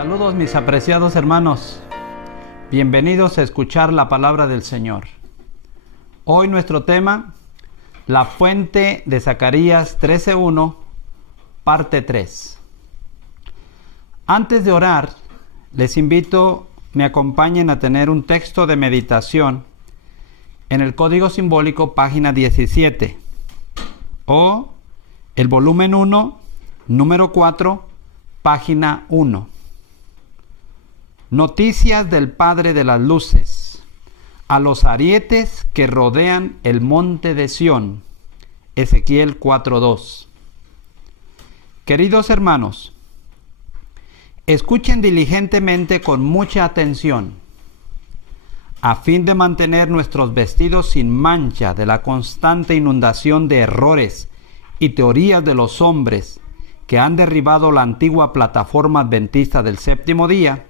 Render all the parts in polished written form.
Saludos mis apreciados hermanos, bienvenidos a escuchar la palabra del Señor. Hoy nuestro tema, la fuente de Zacarías 13:1, parte 3. Antes de orar, les invito, me acompañen a tener un texto de meditación en el código simbólico página 17 o el volumen 1, número 4, página 1. Noticias del Padre de las Luces, a los arietes que rodean el monte de Sión, Ezequiel 4:2. Queridos hermanos, escuchen diligentemente con mucha atención, a fin de mantener nuestros vestidos sin mancha de la constante inundación de errores y teorías de los hombres que han derribado la antigua plataforma adventista del séptimo día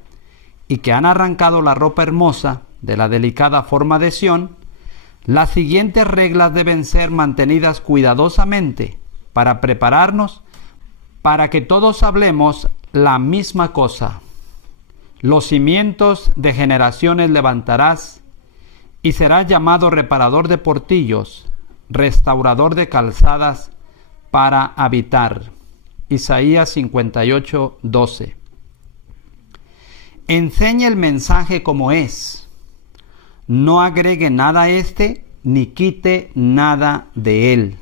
y que han arrancado la ropa hermosa de la delicada forma de Sión. Las siguientes reglas deben ser mantenidas cuidadosamente para prepararnos para que todos hablemos la misma cosa. Los cimientos de generaciones levantarás y serás llamado reparador de portillos, restaurador de calzadas para habitar. Isaías 58:12. Enseña el mensaje como es. No agregue nada a este, ni quite nada de él.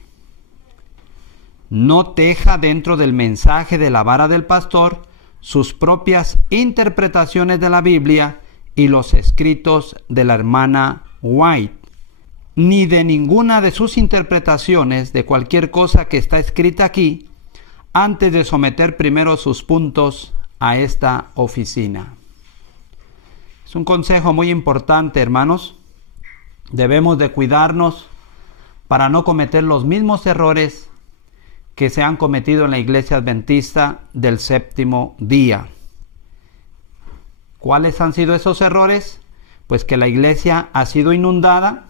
No teja dentro del mensaje de la vara del pastor sus propias interpretaciones de la Biblia y los escritos de la hermana White, ni de ninguna de sus interpretaciones de cualquier cosa que está escrita aquí, antes de someter primero sus puntos a esta oficina. Es un consejo muy importante, hermanos. Debemos de cuidarnos para no cometer los mismos errores que se han cometido en la iglesia adventista del séptimo día. ¿Cuáles han sido esos errores? Pues que la iglesia ha sido inundada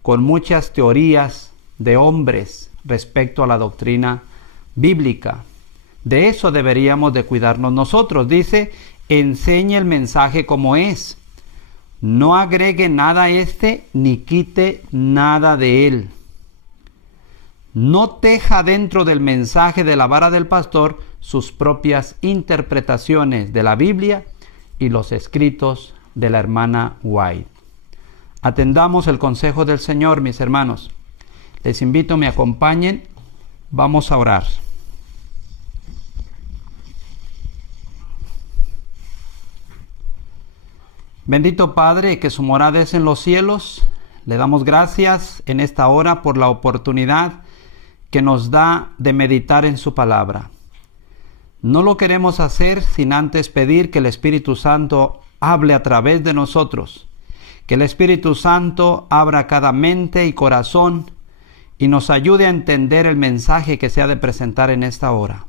con muchas teorías de hombres respecto a la doctrina bíblica. De eso deberíamos de cuidarnos nosotros. Dice, enseñe el mensaje como es. No agregue nada a este, ni quite nada de él. No teja dentro del mensaje de la vara del pastor sus propias interpretaciones de la Biblia y los escritos de la hermana White. Atendamos el consejo del Señor, mis hermanos. Les invito, me acompañen. Vamos a orar. Bendito Padre, que su morada es en los cielos, le damos gracias en esta hora por la oportunidad que nos da de meditar en su palabra. No lo queremos hacer sin antes pedir que el Espíritu Santo hable a través de nosotros, que el Espíritu Santo abra cada mente y corazón y nos ayude a entender el mensaje que se ha de presentar en esta hora.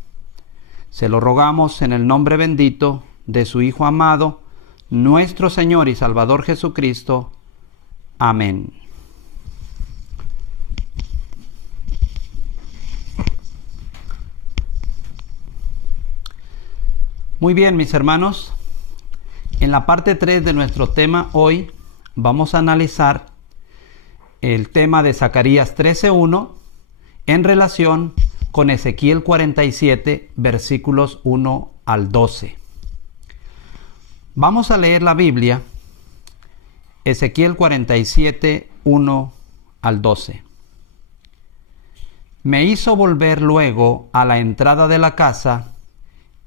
Se lo rogamos en el nombre bendito de su Hijo amado, nuestro Señor y Salvador Jesucristo. Amén. Muy bien, mis hermanos. En la parte 3 de nuestro tema hoy vamos a analizar el tema de Zacarías 13:1 en relación con Ezequiel 47, versículos 1 al 12. Vamos a leer la Biblia, Ezequiel 47, 1 al 12. Me hizo volver luego a la entrada de la casa,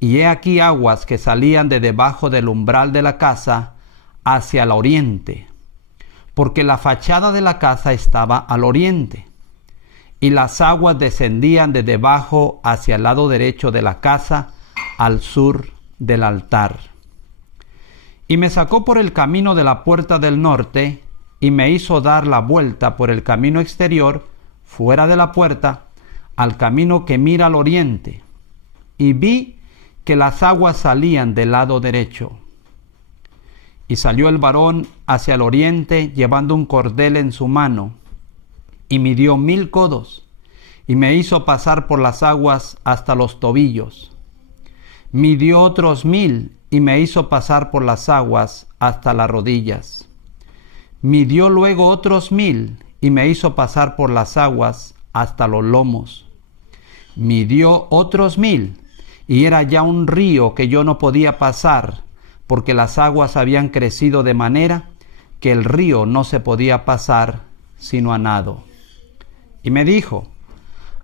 y he aquí aguas que salían de debajo del umbral de la casa hacia el oriente, porque la fachada de la casa estaba al oriente, y las aguas descendían de debajo hacia el lado derecho de la casa, al sur del altar. Y me sacó por el camino de la puerta del norte, y me hizo dar la vuelta por el camino exterior, fuera de la puerta, al camino que mira al oriente. Y vi que las aguas salían del lado derecho. Y salió el varón hacia el oriente, llevando un cordel en su mano, y midió 1000 codos, y me hizo pasar por las aguas hasta los tobillos. Midió otros 1000, y me hizo pasar por las aguas hasta las rodillas. Midió luego otros 1000 y me hizo pasar por las aguas hasta los lomos. Midió otros 1000 y era ya un río que yo no podía pasar, porque las aguas habían crecido de manera que el río no se podía pasar sino a nado. Y me dijo: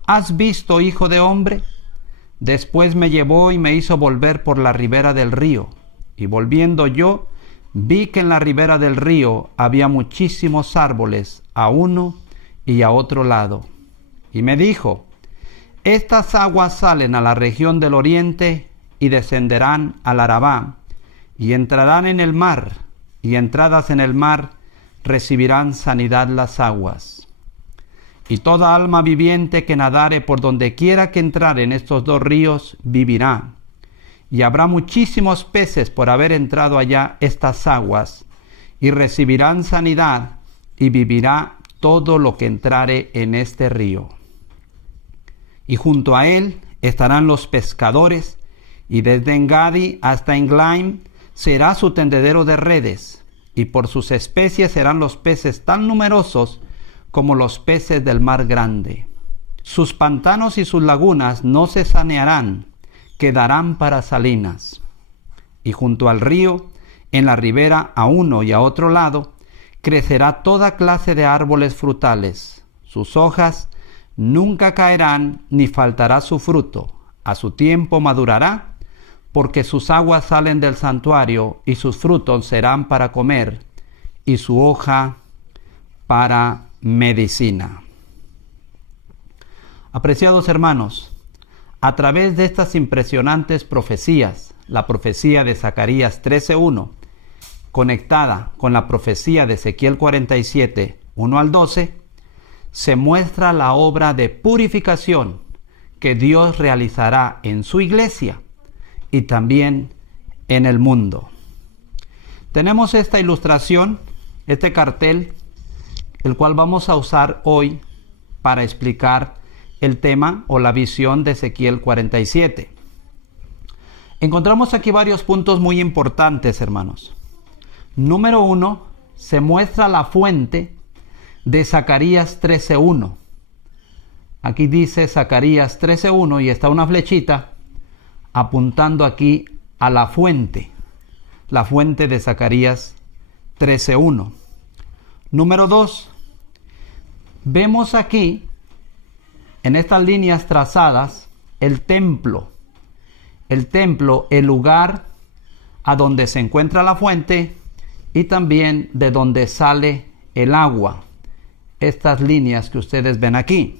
¿Has visto, hijo de hombre? Después me llevó y me hizo volver por la ribera del río, y volviendo yo, vi que en la ribera del río había muchísimos árboles a uno y a otro lado. Y me dijo: Estas aguas salen a la región del oriente y descenderán al Arabá, y entrarán en el mar, y entradas en el mar recibirán sanidad las aguas. Y toda alma viviente que nadare por donde quiera que entrare en estos dos ríos vivirá. Y habrá muchísimos peces por haber entrado allá estas aguas, y recibirán sanidad, y vivirá todo lo que entrare en este río. Y junto a él estarán los pescadores, y desde Engadi hasta Englaim será su tendedero de redes, y por sus especies serán los peces tan numerosos como los peces del mar grande. Sus pantanos y sus lagunas no se sanearán, quedarán para salinas. Y junto al río, en la ribera a uno y a otro lado, crecerá toda clase de árboles frutales. Sus hojas nunca caerán, ni faltará su fruto. A su tiempo madurará, porque sus aguas salen del santuario, y sus frutos serán para comer, y su hoja para medicina. Apreciados hermanos, a través de estas impresionantes profecías, la profecía de Zacarías 13:1, conectada con la profecía de Ezequiel 47, 1 al 12, se muestra la obra de purificación que Dios realizará en su iglesia y también en el mundo. Tenemos esta ilustración, este cartel, el cual vamos a usar hoy para explicar el tema o la visión de Ezequiel 47. Encontramos aquí varios puntos muy importantes, hermanos. Número 1, se muestra la fuente de Zacarías 13:1. Aquí dice Zacarías 13:1 y está una flechita apuntando aquí a la fuente de Zacarías 13:1. Número 2, vemos aquí en estas líneas trazadas el templo, el lugar a donde se encuentra la fuente y también de donde sale el agua. Estas líneas que ustedes ven aquí.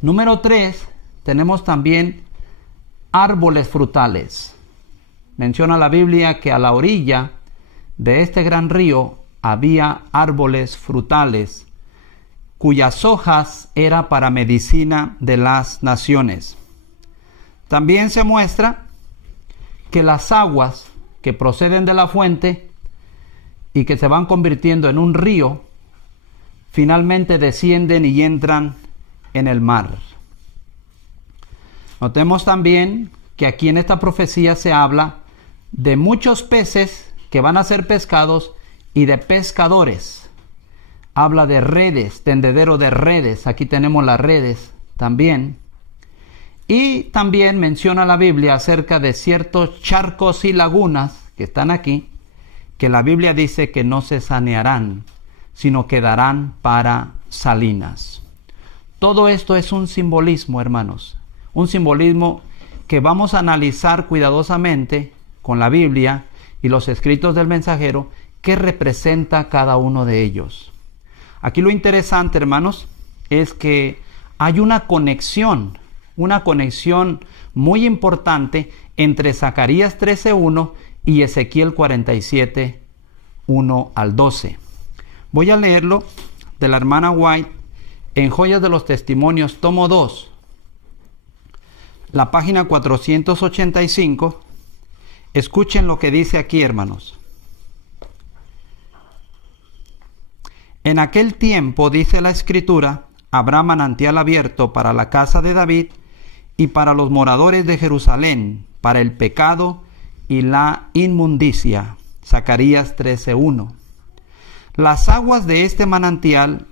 Número 3, tenemos también árboles frutales. Menciona la Biblia que a la orilla de este gran río había árboles frutales cuyas hojas era para medicina de las naciones. También se muestra que las aguas que proceden de la fuente y que se van convirtiendo en un río, finalmente descienden y entran en el mar. Notemos también que aquí en esta profecía se habla de muchos peces que van a ser pescados y de pescadores. Habla de redes, tendedero de redes. Aquí tenemos las redes también. Y también menciona la Biblia acerca de ciertos charcos y lagunas que están aquí, que la Biblia dice que no se sanearán, sino quedarán para salinas. Todo esto es un simbolismo, hermanos. Un simbolismo que vamos a analizar cuidadosamente con la Biblia y los escritos del mensajero, qué representa cada uno de ellos. Aquí lo interesante, hermanos, es que hay una conexión muy importante entre Zacarías 13:1 y Ezequiel 47, 1 al 12. Voy a leerlo de la hermana White en Joyas de los Testimonios, tomo 2, la página 485. Escuchen lo que dice aquí, hermanos. En aquel tiempo, dice la Escritura, habrá manantial abierto para la casa de David y para los moradores de Jerusalén, para el pecado y la inmundicia. Zacarías 13:1. Las aguas de este manantial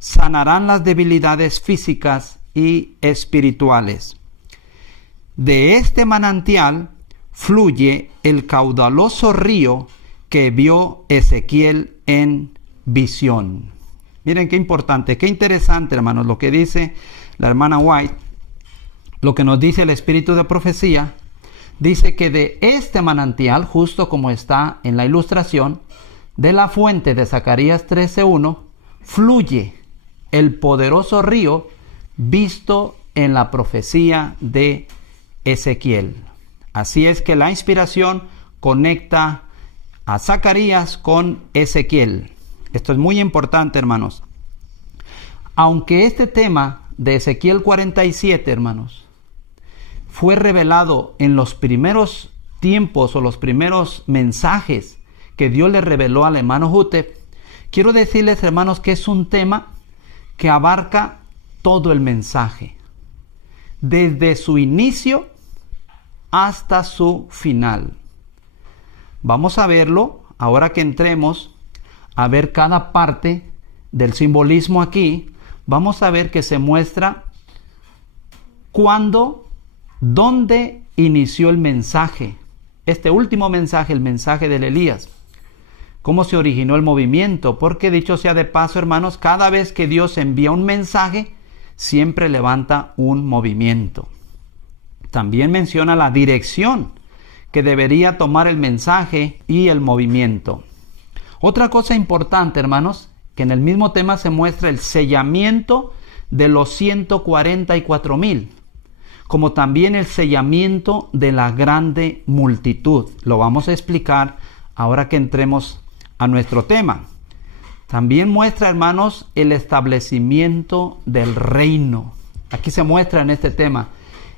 sanarán las debilidades físicas y espirituales. De este manantial fluye el caudaloso río que vio Ezequiel en visión. Miren qué importante, qué interesante, hermanos, lo que dice la hermana White, lo que nos dice el espíritu de profecía. Dice que de este manantial, justo como está en la ilustración, de la fuente de Zacarías 13:1, fluye el poderoso río visto en la profecía de Ezequiel. Así es que la inspiración conecta a Zacarías con Ezequiel. Esto es muy importante, hermanos. Aunque este tema de Ezequiel 47, hermanos, fue revelado en los primeros tiempos o los primeros mensajes que Dios le reveló al hermano Hutep, quiero decirles, hermanos, que es un tema que abarca todo el mensaje, desde su inicio hasta su final. Vamos a verlo ahora que entremos a ver cada parte del simbolismo aquí. Vamos a ver que se muestra cuándo, dónde inició el mensaje, este último mensaje, el mensaje del Elías, cómo se originó el movimiento, porque dicho sea de paso, hermanos, cada vez que Dios envía un mensaje, siempre levanta un movimiento. También menciona la dirección que debería tomar el mensaje y el movimiento. Otra cosa importante, hermanos, que en el mismo tema se muestra el sellamiento de los 144,000, como también el sellamiento de la grande multitud. Lo vamos a explicar ahora que entremos a nuestro tema. También muestra, hermanos, el establecimiento del reino. Aquí se muestra en este tema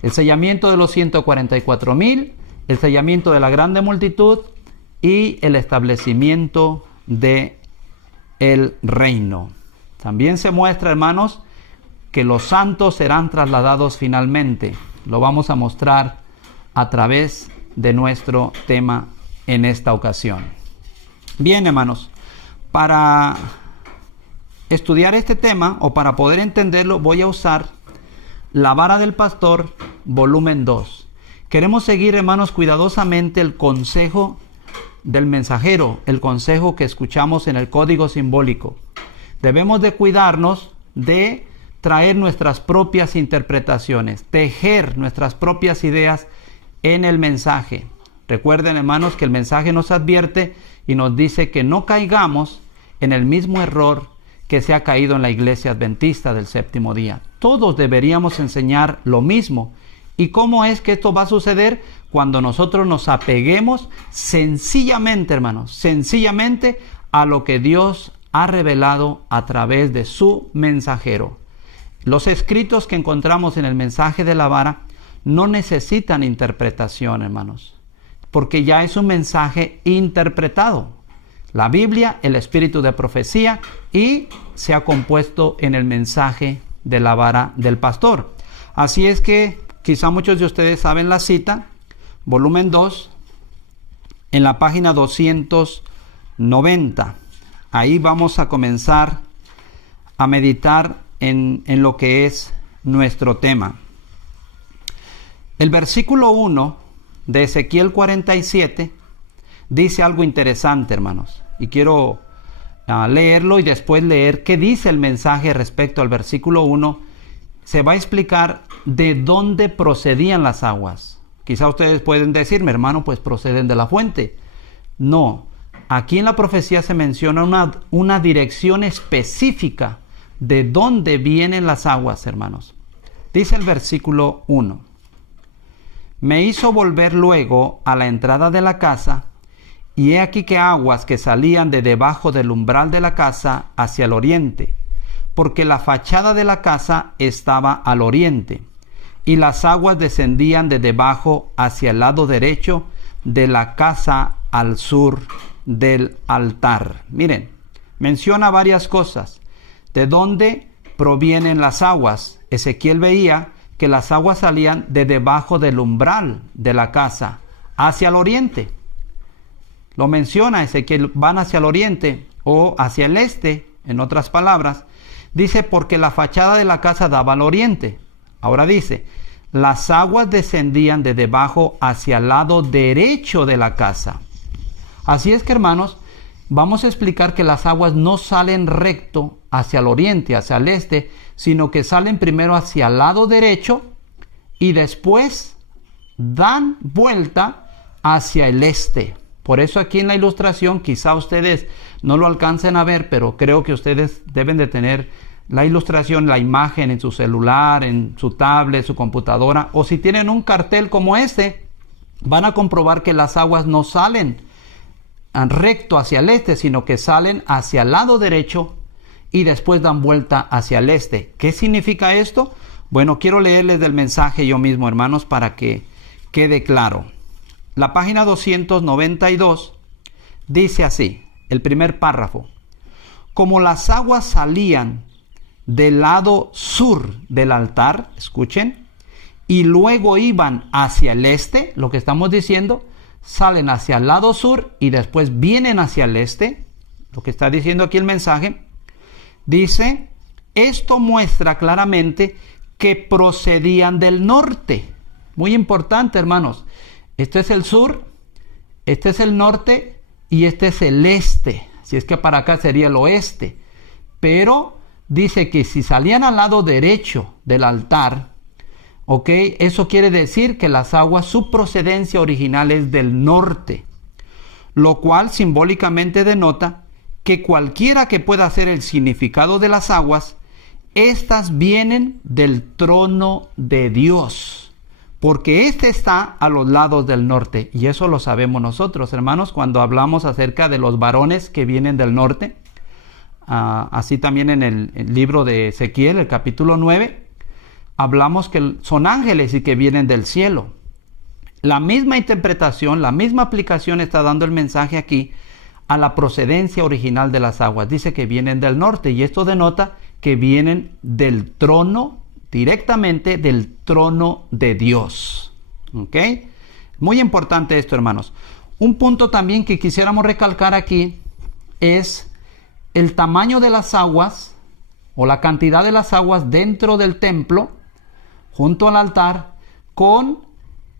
el sellamiento de los 144,000, el sellamiento de la grande multitud y el establecimiento de el reino. También se muestra, hermanos, que los santos serán trasladados finalmente. Lo vamos a mostrar a través de nuestro tema en esta ocasión. Bien, hermanos, para estudiar este tema o para poder entenderlo, voy a usar La vara del pastor, volumen 2. Queremos seguir, hermanos, cuidadosamente el consejo del mensajero, el consejo que escuchamos en el código simbólico. Debemos de cuidarnos de traer nuestras propias interpretaciones, tejer nuestras propias ideas en el mensaje. Recuerden, hermanos, que el mensaje nos advierte y nos dice que no caigamos en el mismo error que se ha caído en la iglesia adventista del séptimo día. Todos deberíamos enseñar lo mismo. ¿Y cómo es que esto va a suceder? Cuando nosotros nos apeguemos sencillamente, hermanos, sencillamente a lo que Dios ha revelado a través de su mensajero. Los escritos que encontramos en el mensaje de la vara no necesitan interpretación, hermanos, porque ya es un mensaje interpretado. La Biblia, el espíritu de profecía, y se ha compuesto en el mensaje de la vara del pastor. Así es que quizá muchos de ustedes saben la cita, volumen 2, en la página 290. Ahí vamos a comenzar a meditar en lo que es nuestro tema. El versículo 1 de Ezequiel 47 dice algo interesante, hermanos, y quiero leerlo y después leer qué dice el mensaje respecto al versículo 1. Se va a explicar de dónde procedían las aguas. Quizá ustedes pueden decirme, hermano, pues proceden de la fuente. No, aquí en la profecía se menciona una dirección específica de dónde vienen las aguas, hermanos. Dice el versículo 1. Me hizo volver luego a la entrada de la casa, y he aquí que aguas que salían de debajo del umbral de la casa hacia el oriente, porque la fachada de la casa estaba al oriente, y las aguas descendían de debajo hacia el lado derecho de la casa al sur del altar. Miren, menciona varias cosas. ¿De dónde provienen las aguas? Ezequiel veía que las aguas salían de debajo del umbral de la casa hacia el oriente. Lo menciona Ezequiel, van hacia el oriente o hacia el este, en otras palabras. Dice, porque la fachada de la casa daba al oriente. Ahora dice, las aguas descendían de debajo hacia el lado derecho de la casa. Así es que, hermanos, vamos a explicar que las aguas no salen recto hacia el oriente, hacia el este, sino que salen primero hacia el lado derecho y después dan vuelta hacia el este. Por eso aquí en la ilustración, quizá ustedes no lo alcancen a ver, pero creo que ustedes deben de tener la ilustración, la imagen en su celular, en su tablet, su computadora, o si tienen un cartel como este, van a comprobar que las aguas no salen recto hacia el este, sino que salen hacia el lado derecho y después dan vuelta hacia el este. ¿Qué significa esto? Bueno, quiero leerles del mensaje yo mismo, hermanos, para que quede claro. La página 292 dice así, el primer párrafo: como las aguas salían del lado sur del altar, escuchen, y luego iban hacia el este, lo que estamos diciendo, salen hacia el lado sur y después vienen hacia el este, lo que está diciendo aquí el mensaje, dice, esto muestra claramente que procedían del norte. Muy importante, hermanos. Este es el sur, este es el norte y este es el este. Si es que para acá sería el oeste. Pero dice que si salían al lado derecho del altar, ¿ok? Eso quiere decir que las aguas, su procedencia original es del norte. Lo cual simbólicamente denota que cualquiera que pueda hacer el significado de las aguas, estas vienen del trono de Dios. Porque este está a los lados del norte. Y eso lo sabemos nosotros, hermanos, cuando hablamos acerca de los varones que vienen del norte. Así también en el libro de Ezequiel, el capítulo 9, hablamos que son ángeles y que vienen del cielo. La misma interpretación, la misma aplicación está dando el mensaje aquí a la procedencia original de las aguas. Dice que vienen del norte y esto denota que vienen del trono, directamente del trono de Dios. ¿Ok? Muy importante esto, hermanos. Un punto también que quisiéramos recalcar aquí es el tamaño de las aguas o la cantidad de las aguas dentro del templo, junto al altar, con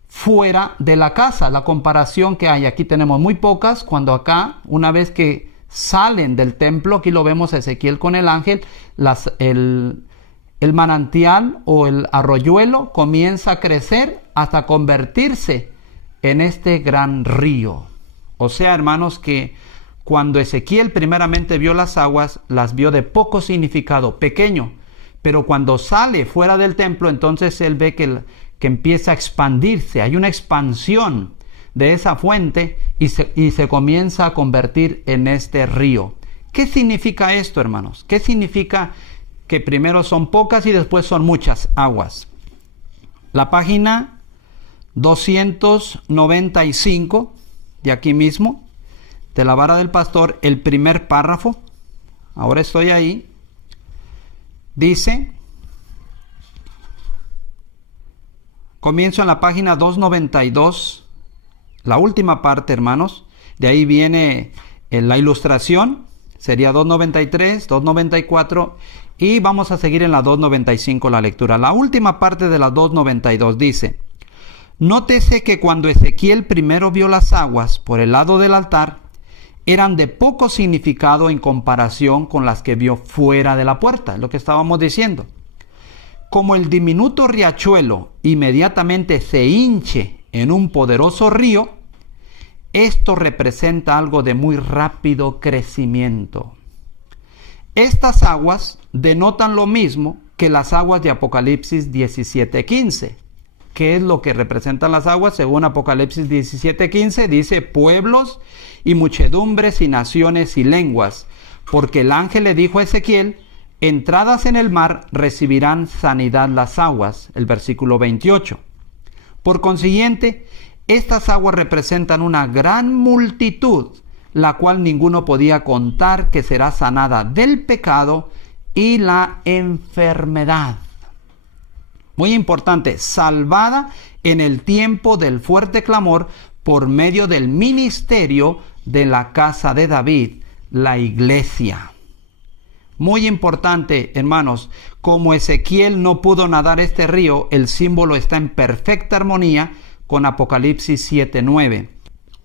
fuera de la casa. La comparación que hay, aquí tenemos muy pocas, cuando acá, una vez que salen del templo, aquí lo vemos a Ezequiel con el ángel, el manantial o el arroyuelo comienza a crecer hasta convertirse en este gran río. O sea, hermanos, que cuando Ezequiel primeramente vio las aguas, las vio de poco significado, pequeño. Pero cuando sale fuera del templo, entonces él ve que empieza a expandirse. Hay una expansión de esa fuente y se comienza a convertir en este río. ¿Qué significa esto, hermanos? ¿Qué significa que primero son pocas y después son muchas aguas? La página 295 de aquí mismo, de la vara del pastor, el primer párrafo, ahora estoy ahí, dice, comienzo en la página 292, la última parte, hermanos, de ahí viene la ilustración, sería 293, 294, y vamos a seguir en la 295 la lectura. La última parte de la 292 dice, nótese que cuando Ezequiel primero vio las aguas por el lado del altar, eran de poco significado en comparación con las que vio fuera de la puerta, lo que estábamos diciendo. Como el diminuto riachuelo inmediatamente se hinche en un poderoso río, esto representa algo de muy rápido crecimiento. Estas aguas denotan lo mismo que las aguas de Apocalipsis 17:15. ¿Qué es lo que representan las aguas? Según Apocalipsis 17:15 dice, pueblos y muchedumbres y naciones y lenguas, porque el ángel le dijo a Ezequiel, entradas en el mar recibirán sanidad las aguas, el versículo 28. Por consiguiente, estas aguas representan una gran multitud, la cual ninguno podía contar, que será sanada del pecado y la enfermedad. Muy importante, salvada en el tiempo del fuerte clamor por medio del ministerio de la casa de David, la iglesia. Muy importante, hermanos, como Ezequiel no pudo nadar este río, el símbolo está en perfecta armonía con Apocalipsis 7:9.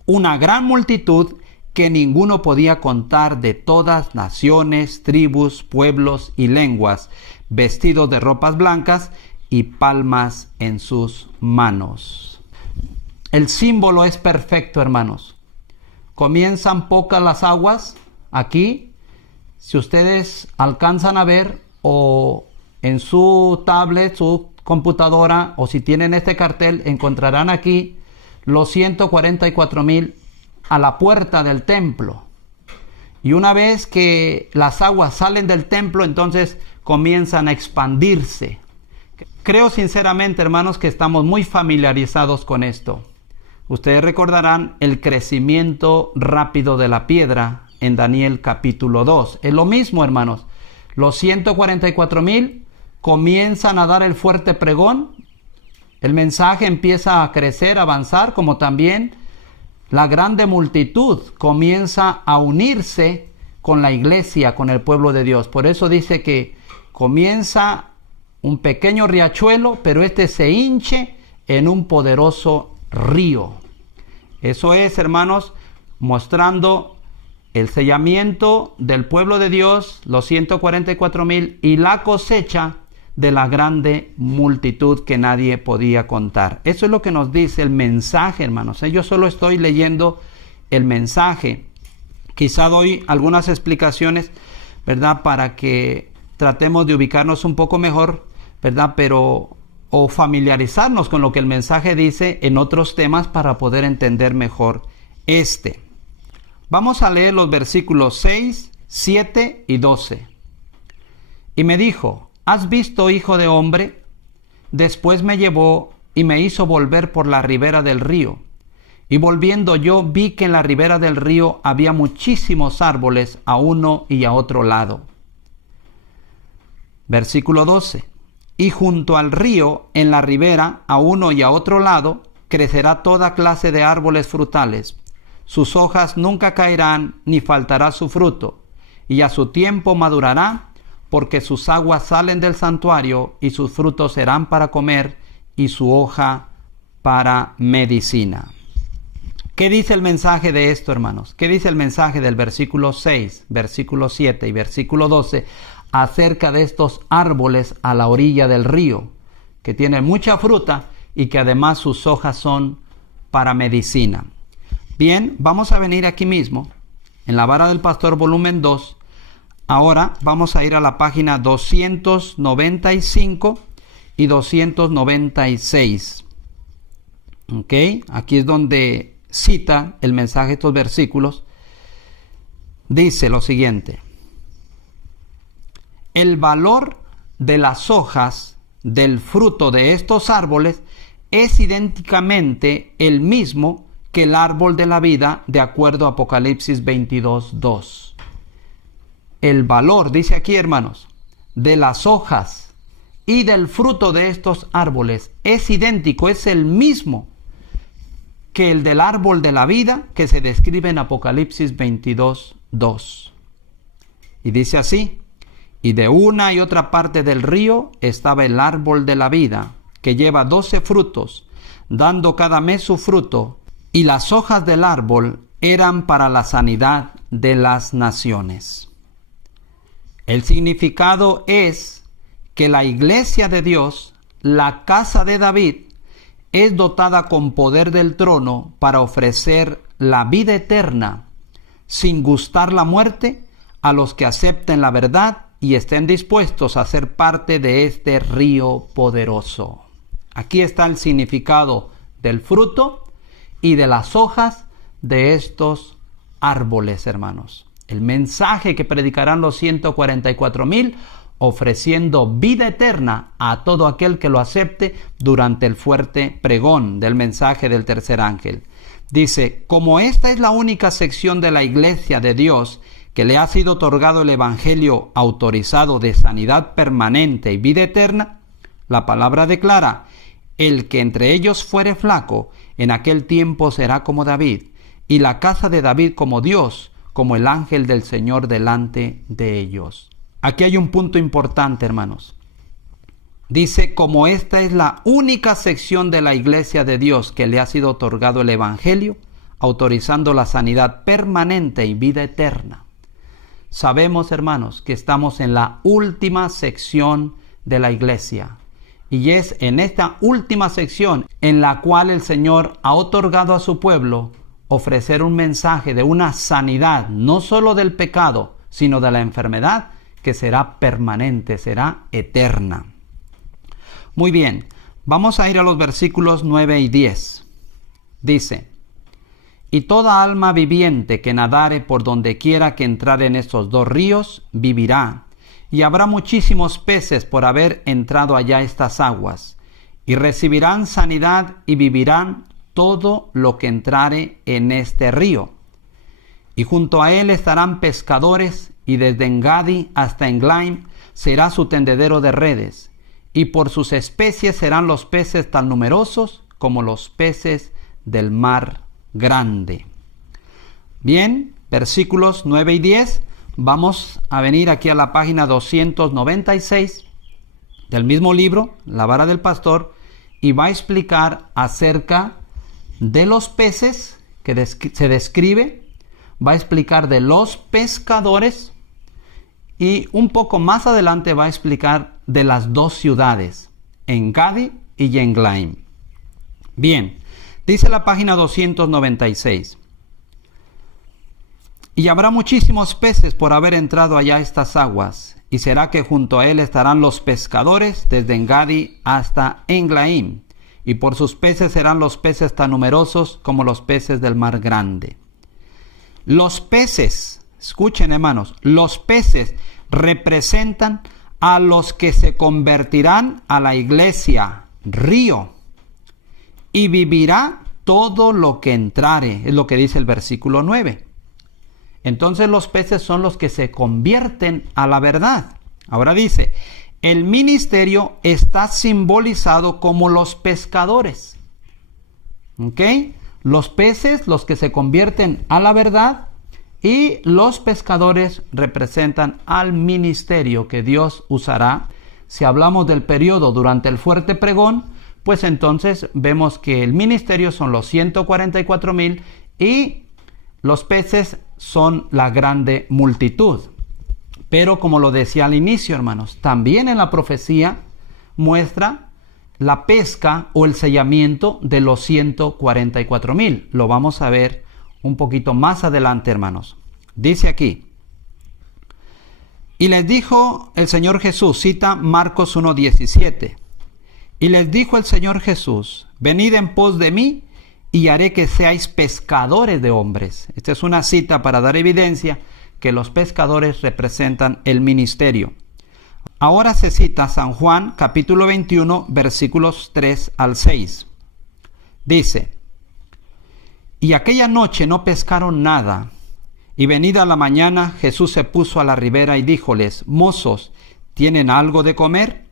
Una gran multitud que ninguno podía contar, de todas naciones, tribus, pueblos y lenguas, vestidos de ropas blancas y palmas en sus manos. El símbolo es perfecto, hermanos. Comienzan pocas las aguas aquí. Si ustedes alcanzan a ver, o en su tablet, su computadora, o si tienen este cartel, encontrarán aquí los 144,000 a la puerta del templo. Y una vez que las aguas salen del templo, entonces comienzan a expandirse. Creo sinceramente, hermanos, que estamos muy familiarizados con esto. Ustedes recordarán el crecimiento rápido de la piedra en Daniel capítulo 2. Es lo mismo, hermanos. Los 144,000 comienzan a dar el fuerte pregón. El mensaje empieza a crecer, a avanzar, como también la grande multitud comienza a unirse con la iglesia, con el pueblo de Dios. Por eso dice que comienza un pequeño riachuelo, pero este se hinche en un poderoso río. Eso es, hermanos, mostrando el sellamiento del pueblo de Dios, los 144,000, y la cosecha de la grande multitud que nadie podía contar. Eso es lo que nos dice el mensaje, hermanos. Yo solo estoy leyendo el mensaje. Quizá doy algunas explicaciones, ¿verdad?, para que tratemos de ubicarnos un poco mejor, ¿verdad?, o familiarizarnos con lo que el mensaje dice en otros temas para poder entender mejor este. Vamos a leer los versículos 6, 7 y 12. Y me dijo: ¿has visto, hijo de hombre? Después me llevó y me hizo volver por la ribera del río. Y volviendo yo vi que en la ribera del río había muchísimos árboles a uno y a otro lado. Versículo 12. Y junto al río, en la ribera, a uno y a otro lado, crecerá toda clase de árboles frutales. Sus hojas nunca caerán, ni faltará su fruto, y a su tiempo madurará, porque sus aguas salen del santuario, y sus frutos serán para comer, y su hoja para medicina. ¿Qué dice el mensaje de esto, hermanos? ¿Qué dice el mensaje del versículo 6, versículo 7 y versículo 12 acerca de estos árboles a la orilla del río, que tienen mucha fruta y que además sus hojas son para medicina? Bien, vamos a venir aquí mismo, en La Vara del Pastor, volumen 2. Ahora vamos a ir a la página 295 y 296. ¿Ok? Aquí es donde cita el mensaje de estos versículos. Dice lo siguiente: el valor de las hojas del fruto de estos árboles es idénticamente el mismo que el árbol de la vida, de acuerdo a Apocalipsis 22:2. El valor, dice aquí, hermanos, de las hojas y del fruto de estos árboles es idéntico, es el mismo que el del árbol de la vida que se describe en Apocalipsis 22:2. Y dice así: y de una y otra parte del río estaba el árbol de la vida, que lleva 12 frutos, dando cada mes su fruto, y las hojas del árbol eran para la sanidad de las naciones. El significado es que la iglesia de Dios, la casa de David, es dotada con poder del trono para ofrecer la vida eterna, sin gustar la muerte, a los que acepten la verdad y estén dispuestos a ser parte de este río poderoso. Aquí está el significado del fruto y de las hojas de estos árboles, hermanos. El mensaje que predicarán los 144,000, ofreciendo vida eterna a todo aquel que lo acepte durante el fuerte pregón del mensaje del tercer ángel. Dice: como esta es la única sección de la iglesia de Dios que le ha sido otorgado el evangelio autorizado de sanidad permanente y vida eterna, la palabra declara: el que entre ellos fuere flaco, en aquel tiempo será como David, y la casa de David como Dios, como el ángel del Señor delante de ellos. Aquí hay un punto importante, hermanos. Dice, como esta es la única sección de la iglesia de Dios que le ha sido otorgado el Evangelio, autorizando la sanidad permanente y vida eterna. Sabemos, hermanos, que estamos en la última sección de la iglesia. Y es en esta última sección en la cual el Señor ha otorgado a su pueblo ofrecer un mensaje de una sanidad, no solo del pecado, sino de la enfermedad, que será permanente, será eterna. Muy bien, vamos a ir a los versículos 9 y 10. Dice, y toda alma viviente que nadare por donde quiera que entrare en estos dos ríos, vivirá. Y habrá muchísimos peces por haber entrado allá estas aguas. Y recibirán sanidad y vivirán todo lo que entrare en este río. Y junto a él estarán pescadores, y desde Engadi hasta Englaim será su tendedero de redes. Y por sus especies serán los peces tan numerosos como los peces del mar grande. Bien, versículos 9 y 10. Vamos a venir aquí a la página 296 del mismo libro, La vara del pastor, y va a explicar acerca de los peces que se describe, va a explicar de los pescadores y un poco más adelante va a explicar de las dos ciudades, Engadi y Englaim. Bien, dice la página 296. Y habrá muchísimos peces por haber entrado allá estas aguas, y será que junto a él estarán los pescadores desde Engadi hasta Englaim, y por sus peces serán los peces tan numerosos como los peces del mar grande. Los peces, escuchen hermanos, los peces representan a los que se convertirán a la iglesia río, y vivirá todo lo que entrare, es lo que dice el versículo 9. Entonces los peces son los que se convierten a la verdad. Ahora dice, el ministerio está simbolizado como los pescadores. ¿Ok? Los peces, los que se convierten a la verdad, y los pescadores representan al ministerio que Dios usará. Si hablamos del periodo durante el fuerte pregón, pues entonces vemos que el ministerio son los 144,000 y los peces son la grande multitud. Pero como lo decía al inicio, hermanos, también en la profecía muestra la pesca o el sellamiento de los 144,000. Lo vamos a ver un poquito más adelante, hermanos. Dice aquí, y les dijo el Señor Jesús, cita Marcos 1:17, y les dijo el Señor Jesús, venid en pos de mí, y haré que seáis pescadores de hombres. Esta es una cita para dar evidencia que los pescadores representan el ministerio. Ahora se cita San Juan capítulo 21 versículos 3 al 6. Dice, y aquella noche no pescaron nada, y venida la mañana Jesús se puso a la ribera y díjoles, mozos, ¿tienen algo de comer?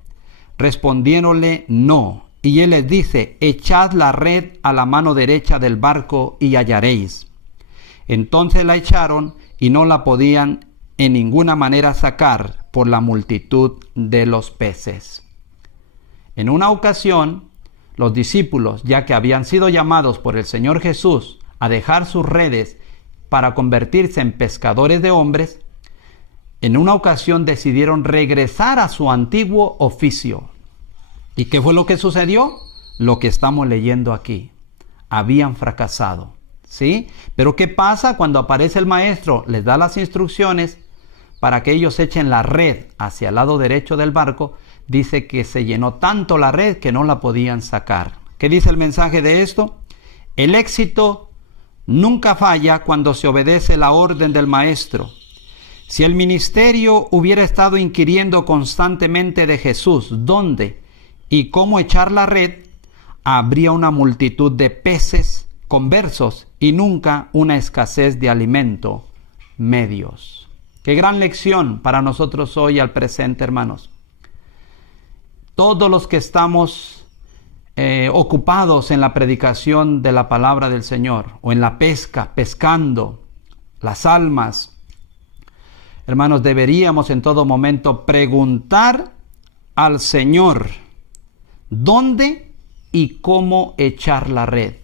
Respondiéronle, no. Y él les dice, echad la red a la mano derecha del barco y hallaréis. Entonces la echaron y no la podían en ninguna manera sacar por la multitud de los peces. En una ocasión, los discípulos, ya que habían sido llamados por el Señor Jesús a dejar sus redes para convertirse en pescadores de hombres, en una ocasión decidieron regresar a su antiguo oficio. ¿Y qué fue lo que sucedió? Lo que estamos leyendo aquí. Habían fracasado, ¿sí? Pero ¿qué pasa cuando aparece el maestro? Les da las instrucciones para que ellos echen la red hacia el lado derecho del barco. Dice que se llenó tanto la red que no la podían sacar. ¿Qué dice el mensaje de esto? El éxito nunca falla cuando se obedece la orden del maestro. Si el ministerio hubiera estado inquiriendo constantemente de Jesús, ¿dónde y cómo echar la red? Habría una multitud de peces conversos y nunca una escasez de alimento medios. Qué gran lección para nosotros hoy al presente, hermanos. Todos los que estamos ocupados en la predicación de la palabra del Señor o en la pesca, pescando las almas, hermanos, deberíamos en todo momento preguntar al Señor dónde y cómo echar la red.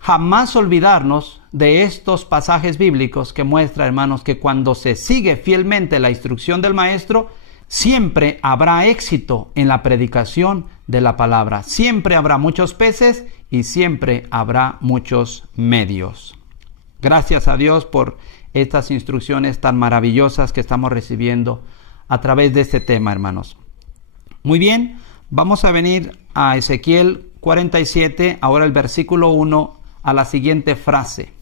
Jamás olvidarnos de estos pasajes bíblicos que muestran, hermanos, que cuando se sigue fielmente la instrucción del Maestro, siempre habrá éxito en la predicación de la palabra. Siempre habrá muchos peces y siempre habrá muchos medios. Gracias a Dios por estas instrucciones tan maravillosas que estamos recibiendo a través de este tema, hermanos. Muy bien, vamos a venir a Ezequiel 47, ahora el versículo 1, a la siguiente frase.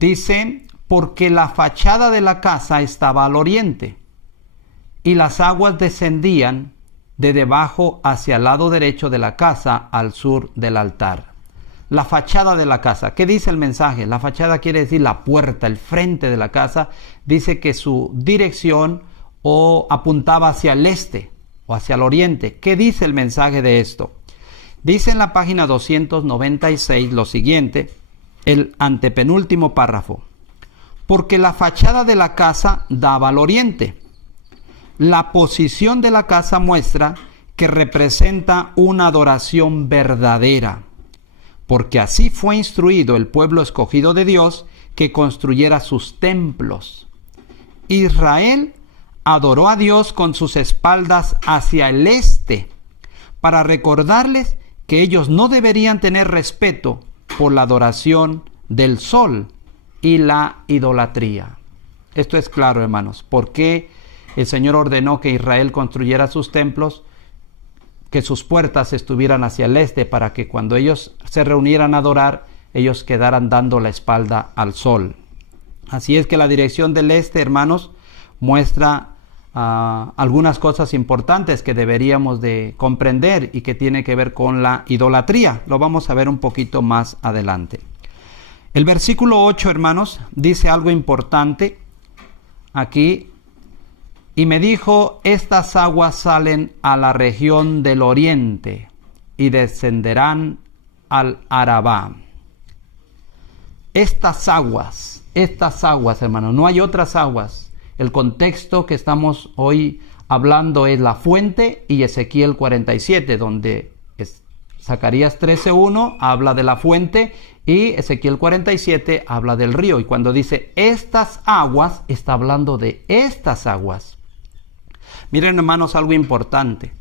Dice: porque la fachada de la casa estaba al oriente, y las aguas descendían de debajo hacia el lado derecho de la casa, al sur del altar. La fachada de la casa. ¿Qué dice el mensaje? La fachada quiere decir la puerta, el frente de la casa. Dice que su dirección apuntaba hacia el este o hacia el oriente. ¿Qué dice el mensaje de esto? Dice en la página 296 lo siguiente, el antepenúltimo párrafo. Porque la fachada de la casa daba al oriente. La posición de la casa muestra que representa una adoración verdadera, porque así fue instruido el pueblo escogido de Dios que construyera sus templos. Israel adoró a Dios con sus espaldas hacia el este, para recordarles que ellos no deberían tener respeto por la adoración del sol y la idolatría. Esto es claro, hermanos. ¿Por qué el Señor ordenó que Israel construyera sus templos? Que sus puertas estuvieran hacia el este, para que cuando ellos se reunieran a adorar, ellos quedaran dando la espalda al sol. Así es que la dirección del este, hermanos, muestra algunas cosas importantes que deberíamos de comprender y que tiene que ver con la idolatría. Lo vamos a ver un poquito más adelante. El versículo 8, hermanos, dice algo importante aquí. Y me dijo: estas aguas salen a la región del oriente y descenderán al Arabá. Estas aguas, hermanos, no hay otras aguas. El contexto que estamos hoy hablando es la fuente y Ezequiel 47, donde Zacarías 13:1 habla de la fuente y Ezequiel 47 habla del río. Y cuando dice estas aguas, está hablando de estas aguas. Miren, hermanos, algo importante.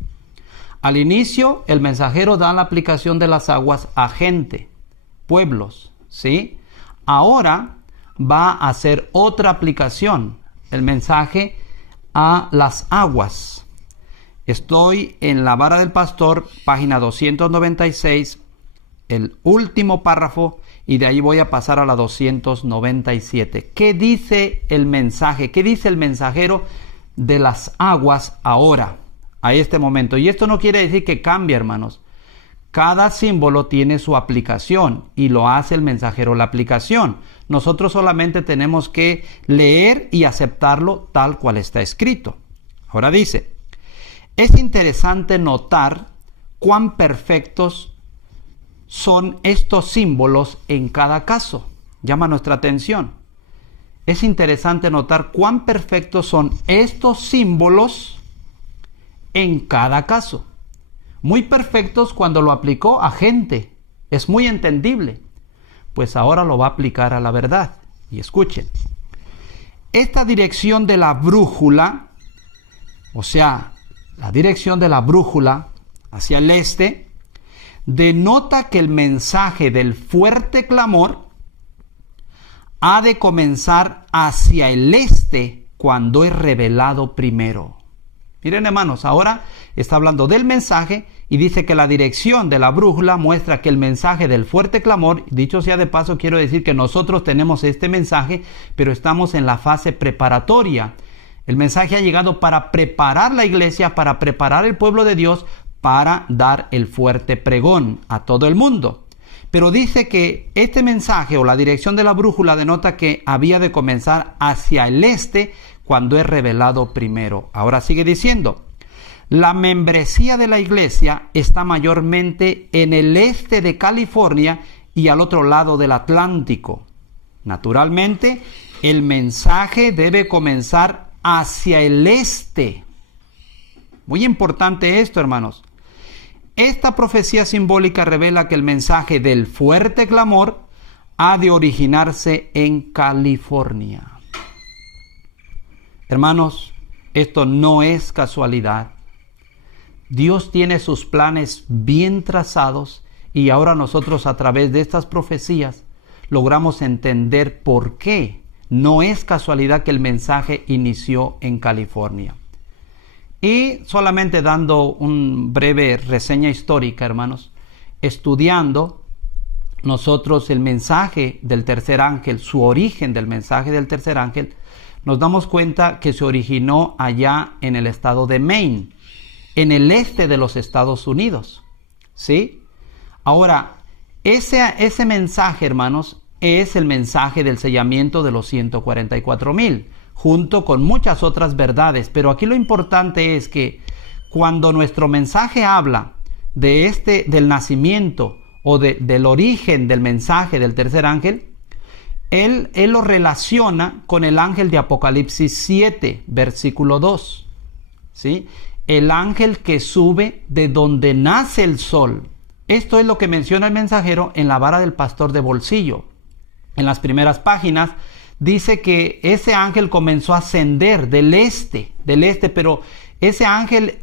Al inicio, el mensajero da la aplicación de las aguas a gente, pueblos, ¿sí? Ahora va a hacer otra aplicación, el mensaje a las aguas. Estoy en La Vara del Pastor, página 296, el último párrafo, y de ahí voy a pasar a la 297. ¿Qué dice el mensaje? ¿Qué dice el mensajero de las aguas ahora, a este momento? Y esto no quiere decir que cambie, hermanos. Cada símbolo tiene su aplicación y lo hace el mensajero la aplicación. Nosotros solamente tenemos que leer y aceptarlo tal cual está escrito. Ahora dice: es interesante notar cuán perfectos son estos símbolos en cada caso. Llama nuestra atención. Es interesante notar cuán perfectos son estos símbolos en cada caso. Muy perfectos cuando lo aplicó a gente. Es muy entendible. Pues ahora lo va a aplicar a la verdad. Y escuchen. Esta dirección de la brújula, o sea, la dirección de la brújula hacia el este, denota que el mensaje del fuerte clamor ha de comenzar hacia el este cuando es revelado primero. Miren, hermanos, ahora está hablando del mensaje y dice que la dirección de la brújula muestra que el mensaje del fuerte clamor, dicho sea de paso, quiero decir que nosotros tenemos este mensaje, pero estamos en la fase preparatoria. El mensaje ha llegado para preparar la iglesia, para preparar el pueblo de Dios, para dar el fuerte pregón a todo el mundo. Pero dice que este mensaje o la dirección de la brújula denota que había de comenzar hacia el este cuando es revelado primero. Ahora sigue diciendo: La membresía de la iglesia está mayormente en el este de California y al otro lado del Atlántico. Naturalmente, el mensaje debe comenzar hacia el este. Muy importante esto, hermanos. Esta profecía simbólica revela que el mensaje del fuerte clamor ha de originarse en California. Hermanos, esto no es casualidad. Dios tiene sus planes bien trazados y ahora nosotros a través de estas profecías logramos entender por qué no es casualidad que el mensaje inició en California. Y solamente dando una breve reseña histórica, hermanos, estudiando nosotros el mensaje del tercer ángel, su origen del mensaje del tercer ángel, nos damos cuenta que se originó allá en el estado de Maine, en el este de los Estados Unidos, ¿sí? Ahora, ese mensaje, hermanos, es el mensaje del sellamiento de los 144,000, junto con muchas otras verdades. Pero aquí lo importante es que cuando nuestro mensaje habla del nacimiento o del origen del mensaje del tercer ángel, él lo relaciona con el ángel de Apocalipsis 7, versículo 2, ¿sí? El ángel que sube de donde nace el sol. Esto es lo que menciona el mensajero en la vara del pastor de bolsillo. En las primeras páginas dice que ese ángel comenzó a ascender del este, pero ese ángel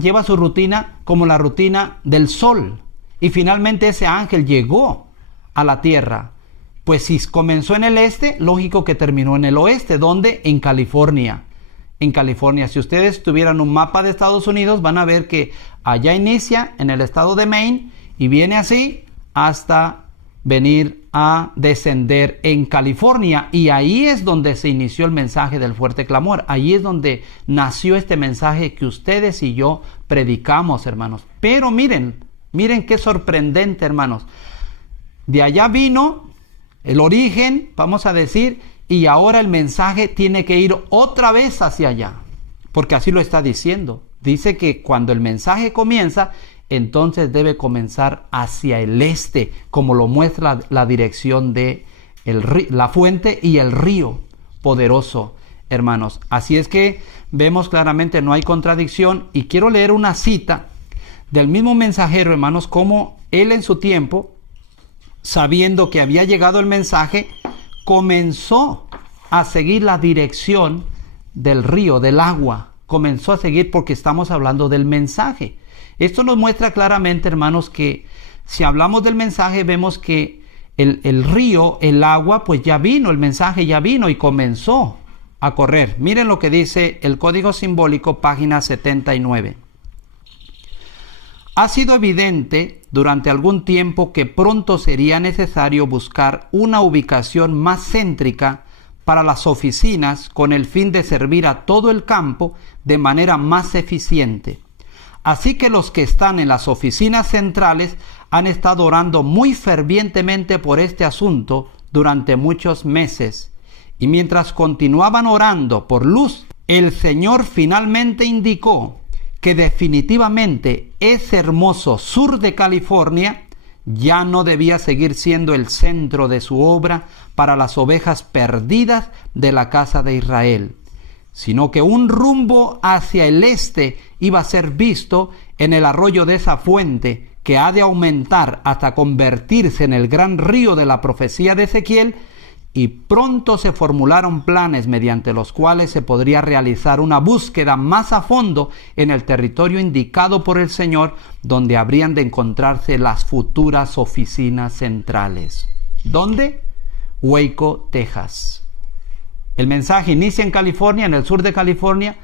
lleva su rutina como la rutina del sol. Y finalmente ese ángel llegó a la tierra. Pues si comenzó en el este, lógico que terminó en el oeste. ¿Dónde? En California. En California. Si ustedes tuvieran un mapa de Estados Unidos, van a ver que allá inicia en el estado de Maine y viene así hasta venir a descender en California. Y ahí es donde se inició el mensaje del fuerte clamor. Ahí es donde nació este mensaje que ustedes y yo predicamos, hermanos. Pero miren qué sorprendente, hermanos. De allá vino el origen, vamos a decir, y ahora el mensaje tiene que ir otra vez hacia allá, porque así lo está diciendo. Dice que cuando el mensaje comienza, entonces debe comenzar hacia el este, como lo muestra la dirección de la fuente y el río poderoso, hermanos. Así es que vemos claramente, no hay contradicción, y quiero leer una cita del mismo mensajero, hermanos, como él en su tiempo, sabiendo que había llegado el mensaje, comenzó a seguir la dirección del río, del agua. Comenzó a seguir porque estamos hablando del mensaje. Esto nos muestra claramente, hermanos, que si hablamos del mensaje, vemos que el río, el agua, pues ya vino, el mensaje ya vino y comenzó a correr. Miren lo que dice el código simbólico, página 79. Ha sido evidente durante algún tiempo que pronto sería necesario buscar una ubicación más céntrica para las oficinas con el fin de servir a todo el campo de manera más eficiente. Así que los que están en las oficinas centrales han estado orando muy fervientemente por este asunto durante muchos meses. Y mientras continuaban orando por luz, el Señor finalmente indicó que definitivamente ese hermoso sur de California ya no debía seguir siendo el centro de su obra para las ovejas perdidas de la casa de Israel, sino que un rumbo hacia el este iba a ser visto en el arroyo de esa fuente que ha de aumentar hasta convertirse en el gran río de la profecía de Ezequiel. Y pronto se formularon planes mediante los cuales se podría realizar una búsqueda más a fondo en el territorio indicado por el Señor, donde habrían de encontrarse las futuras oficinas centrales. ¿Dónde? Waco, Texas. El mensaje inicia en California, en el sur de California,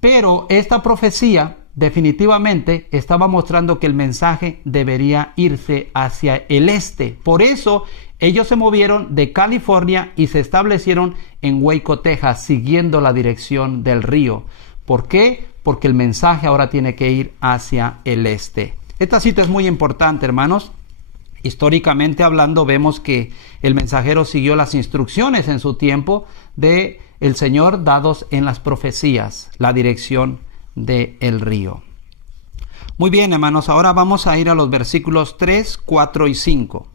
pero esta profecía definitivamente estaba mostrando que el mensaje debería irse hacia el este. Por eso ellos se movieron de California y se establecieron en Waco, Texas, siguiendo la dirección del río. ¿Por qué? Porque el mensaje ahora tiene que ir hacia el este. Esta cita es muy importante, hermanos. Históricamente hablando, vemos que el mensajero siguió las instrucciones en su tiempo de el Señor dados en las profecías, la dirección del río. Muy bien, hermanos, ahora vamos a ir a los versículos 3, 4 y 5.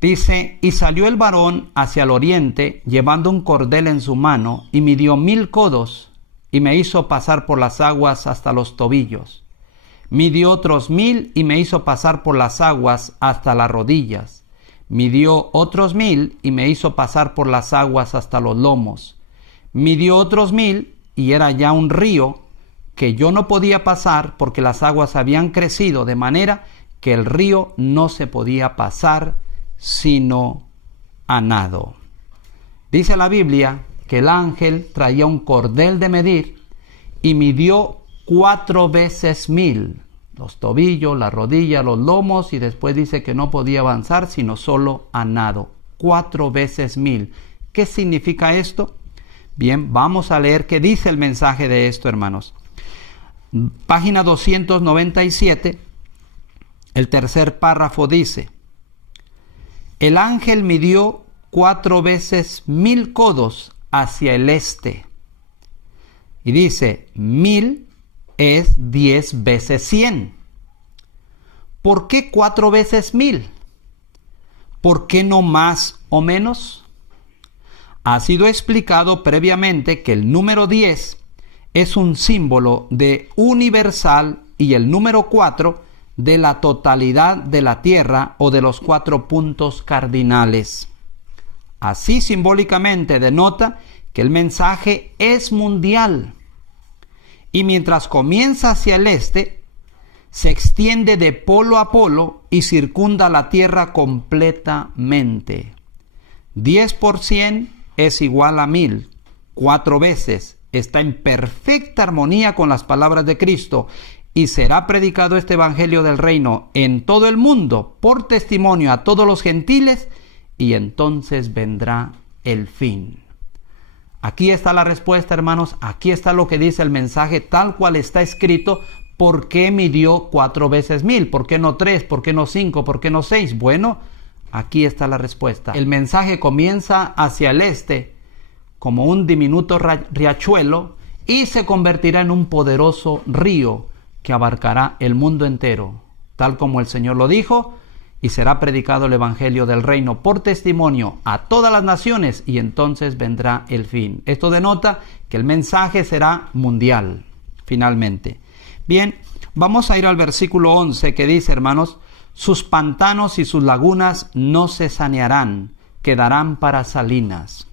Dice, y salió el varón hacia el oriente, llevando un cordel en su mano, y midió 1000 codos, y me hizo pasar por las aguas hasta los tobillos. Midió otros 1000, y me hizo pasar por las aguas hasta las rodillas. Midió otros 1000, y me hizo pasar por las aguas hasta los lomos. Midió otros 1000, y era ya un río que yo no podía pasar porque las aguas habían crecido, de manera que el río no se podía pasar sino a nado. Dice la Biblia que el ángel traía un cordel de medir y midió 4 veces 1000, los tobillos, las rodillas, los lomos, y después dice que no podía avanzar sino solo a nado. 4 veces 1000. ¿Qué significa esto? Bien, vamos a leer qué dice el mensaje de esto, hermanos. Página 297, el tercer párrafo dice: el ángel midió 4 veces 1000 codos hacia el este. Y dice, 1000 es 10 veces 100. ¿Por qué 4 veces 1000? ¿Por qué no más o menos? Ha sido explicado previamente que el número 10 es un símbolo de universal y el número 4 de la totalidad de la tierra o de los 4 puntos cardinales. Así simbólicamente denota que el mensaje es mundial y mientras comienza hacia el este, se extiende de polo a polo y circunda la tierra completamente. 10 por 100 es igual a 1000, 4 veces. Está en perfecta armonía con las palabras de Cristo y será predicado este evangelio del reino en todo el mundo por testimonio a todos los gentiles y entonces vendrá el fin. Aquí está la respuesta, hermanos. Aquí está lo que dice el mensaje tal cual está escrito. ¿Por qué midió 4 veces 1000? ¿Por qué no 3? ¿Por qué no 5? ¿Por qué no 6? Bueno, aquí está la respuesta. El mensaje comienza hacia el este como un diminuto riachuelo y se convertirá en un poderoso río que abarcará el mundo entero, tal como el Señor lo dijo, y será predicado el evangelio del reino por testimonio a todas las naciones y entonces vendrá el fin. Esto denota que el mensaje será mundial, finalmente. Bien, vamos a ir al versículo 11 que dice, hermanos, sus pantanos y sus lagunas no se sanearán, quedarán para salinas.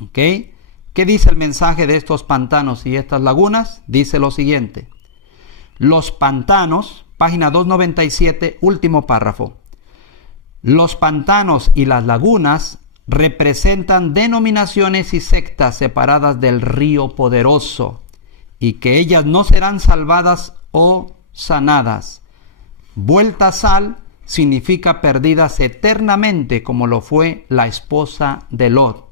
¿Ok? ¿Qué dice el mensaje de estos pantanos y estas lagunas? Dice lo siguiente. Los pantanos, página 297, último párrafo. Los pantanos y las lagunas representan denominaciones y sectas separadas del río poderoso y que ellas no serán salvadas o sanadas. Vuelta sal significa perdidas eternamente, como lo fue la esposa de Lot.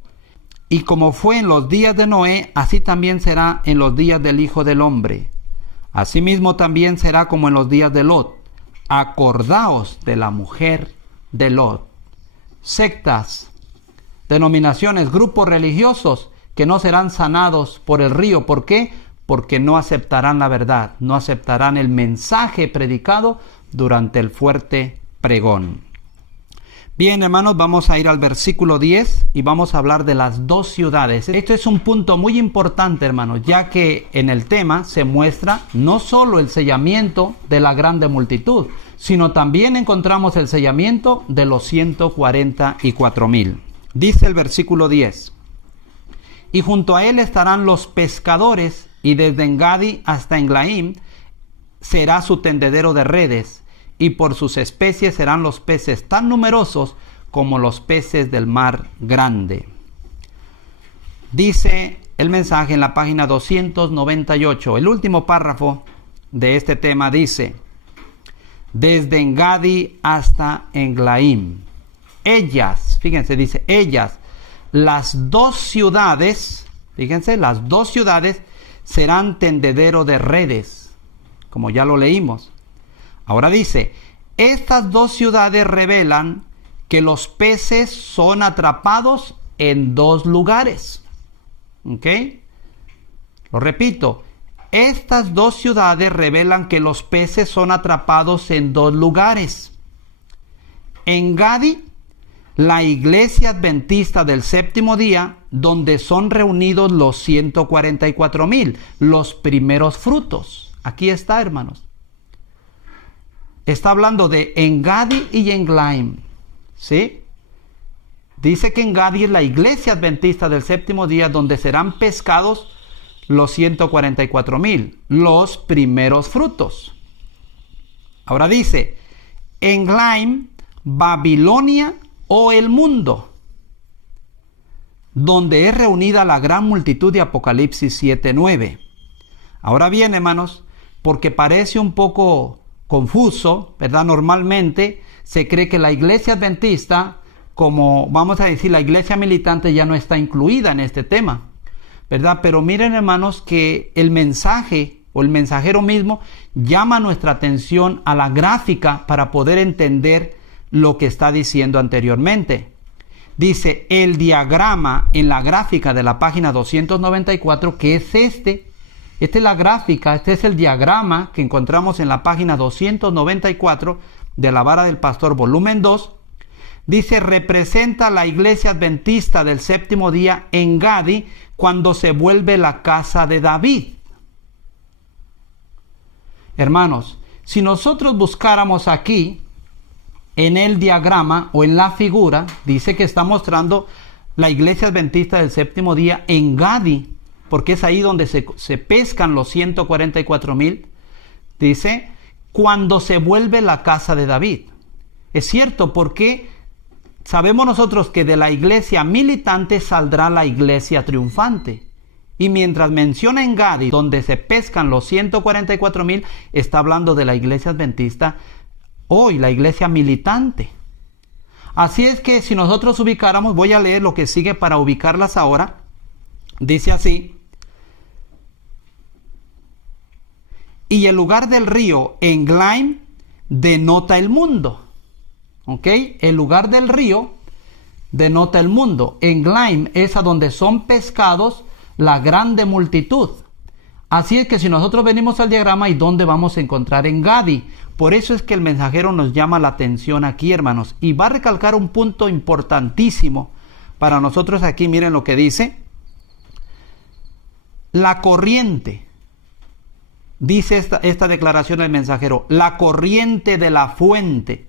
Y como fue en los días de Noé, así también será en los días del Hijo del Hombre. Asimismo también será como en los días de Lot. Acordaos de la mujer de Lot. Sectas, denominaciones, grupos religiosos que no serán sanados por el río. ¿Por qué? Porque no aceptarán la verdad, no aceptarán el mensaje predicado durante el fuerte pregón. Bien, hermanos, vamos a ir al versículo 10 y vamos a hablar de las 2 ciudades. Esto es un punto muy importante, hermanos, ya que en el tema se muestra no solo el sellamiento de la grande multitud, sino también encontramos el sellamiento de los 144,000. Dice el versículo 10: y junto a él estarán los pescadores, y desde Engadi hasta Englaim será su tendedero de redes, y por sus especies serán los peces tan numerosos como los peces del mar grande. Dice el mensaje en la página 298, el último párrafo de este tema dice: desde Engadi hasta Englaim. Ellas, fíjense, dice ellas, las 2 ciudades, fíjense, las 2 ciudades serán tendedero de redes, como ya lo leímos. Ahora dice, estas 2 ciudades revelan que los peces son atrapados en 2 lugares. ¿Ok? Lo repito, estas dos ciudades revelan que los peces son atrapados en dos lugares. En Gadi, la iglesia adventista del séptimo día, donde son reunidos los 144,000, los primeros frutos. Aquí está, hermanos. Está hablando de Engadi y Englaim, ¿sí? Dice que Engadi es la iglesia adventista del séptimo día, donde serán pescados los 144,000, los primeros frutos. Ahora dice, Englaim, Babilonia o el mundo, donde es reunida la gran multitud de Apocalipsis 7:9. Ahora bien, hermanos, porque parece un poco confuso, ¿verdad? Normalmente se cree que la iglesia adventista, como vamos a decir, la iglesia militante ya no está incluida en este tema, ¿verdad? Pero miren, hermanos, que el mensaje o el mensajero mismo llama nuestra atención a la gráfica para poder entender lo que está diciendo anteriormente. Dice el diagrama en la gráfica de la página 294, que es esta es la gráfica, este es el diagrama que encontramos en la página 294 de La Vara del Pastor, volumen 2. Dice, representa la iglesia adventista del séptimo día en Gadi cuando se vuelve la casa de David. Hermanos, si nosotros buscáramos aquí en el diagrama o en la figura, dice que está mostrando la iglesia adventista del séptimo día en Gadi, porque es ahí donde se pescan los 144,000. Dice, cuando se vuelve la casa de David. Es cierto, porque sabemos nosotros que de la iglesia militante saldrá la iglesia triunfante. Y mientras menciona en Gadi, donde se pescan los 144,000, está hablando de la iglesia adventista hoy, la iglesia militante. Así es que si nosotros ubicáramos, voy a leer lo que sigue para ubicarlas ahora. Dice así, y el lugar del río Englaim denota el mundo. ¿Ok? El lugar del río denota el mundo. Englaim es a donde son pescados la grande multitud. Así es que si nosotros venimos al diagrama, ¿y dónde vamos a encontrar Engadi? Por eso es que el mensajero nos llama la atención aquí, hermanos. Y va a recalcar un punto importantísimo para nosotros aquí. Miren lo que dice. La corriente. Dice esta declaración del mensajero. La corriente de la fuente,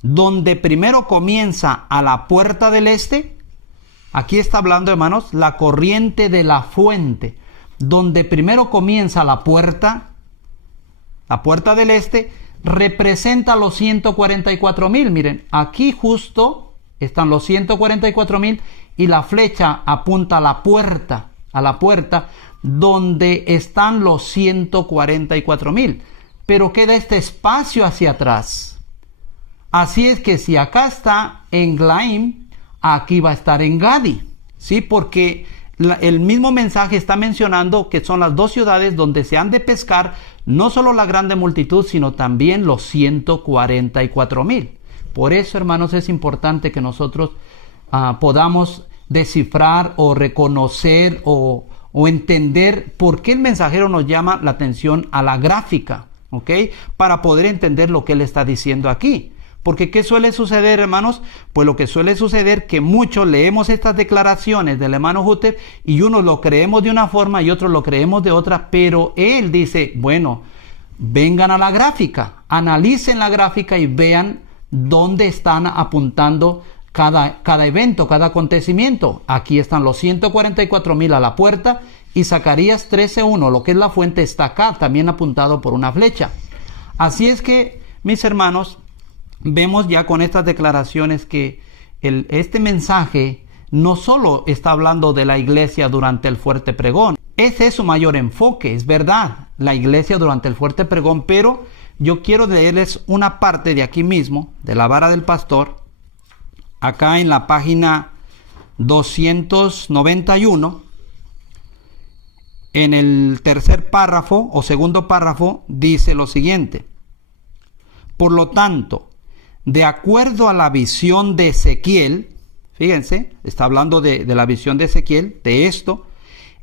donde primero comienza a la puerta del este. Aquí está hablando, hermanos, la corriente de la fuente, donde primero comienza la puerta del este, representa los 144,000. Miren, aquí justo están los 144,000 y la flecha apunta a la puerta donde están los 144,000. Pero queda este espacio hacia atrás. Así es que si acá está Englaim, aquí va a estar Engadi, ¿sí? Porque el mismo mensaje está mencionando que son las dos ciudades donde se han de pescar no solo la grande multitud, sino también los 144,000. Por eso, hermanos, es importante que nosotros podamos descifrar o reconocer o entender por qué el mensajero nos llama la atención a la gráfica, ¿ok? Para poder entender lo que él está diciendo aquí. Porque ¿qué suele suceder, hermanos? Pues lo que suele suceder que muchos leemos estas declaraciones del hermano Hutter y unos lo creemos de una forma y otros lo creemos de otra, pero él dice, bueno, vengan a la gráfica, analicen la gráfica y vean dónde están apuntando cada evento, cada acontecimiento. Aquí están los 144,000 a la puerta y Zacarías 13:1, lo que es la fuente, está acá, también apuntado por una flecha. Así es que, mis hermanos, vemos ya con estas declaraciones que este mensaje no solo está hablando de la iglesia durante el fuerte pregón. Ese es su mayor enfoque, es verdad, la iglesia durante el fuerte pregón, pero yo quiero leerles una parte de aquí mismo, de La Vara del Pastor, acá en la página 291, en el tercer párrafo o segundo párrafo, dice lo siguiente. Por lo tanto, de acuerdo a la visión de Ezequiel, fíjense, está hablando de la visión de Ezequiel, de esto,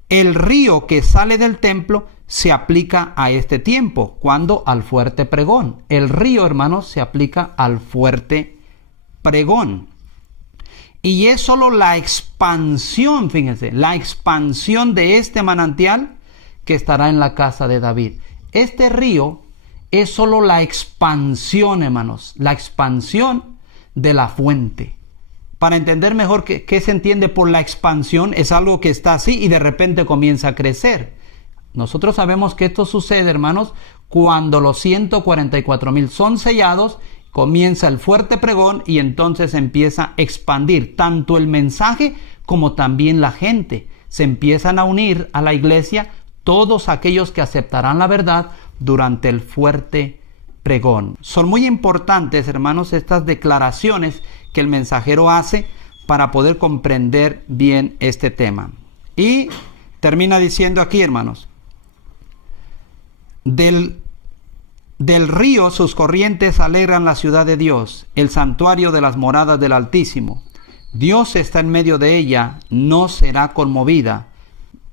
El río que sale del templo se aplica a este tiempo. ¿Cuándo? Al fuerte pregón. El río, hermanos, se aplica al fuerte pregón. Y es solo la expansión, fíjense, la expansión de este manantial que estará en la casa de David. Este río es solo la expansión, hermanos, la expansión de la fuente. Para entender mejor qué se entiende por la expansión, es algo que está así y de repente comienza a crecer. Nosotros sabemos que esto sucede, hermanos, cuando los 144,000 son sellados, comienza el fuerte pregón y entonces empieza a expandir tanto el mensaje como también la gente. Se empiezan a unir a la iglesia todos aquellos que aceptarán la verdad durante el fuerte pregón. Son muy importantes, hermanos, estas declaraciones que el mensajero hace para poder comprender bien este tema. Y termina diciendo aquí, hermanos, del río sus corrientes alegran la ciudad de Dios, el santuario de las moradas del Altísimo. Dios está en medio de ella, no será conmovida.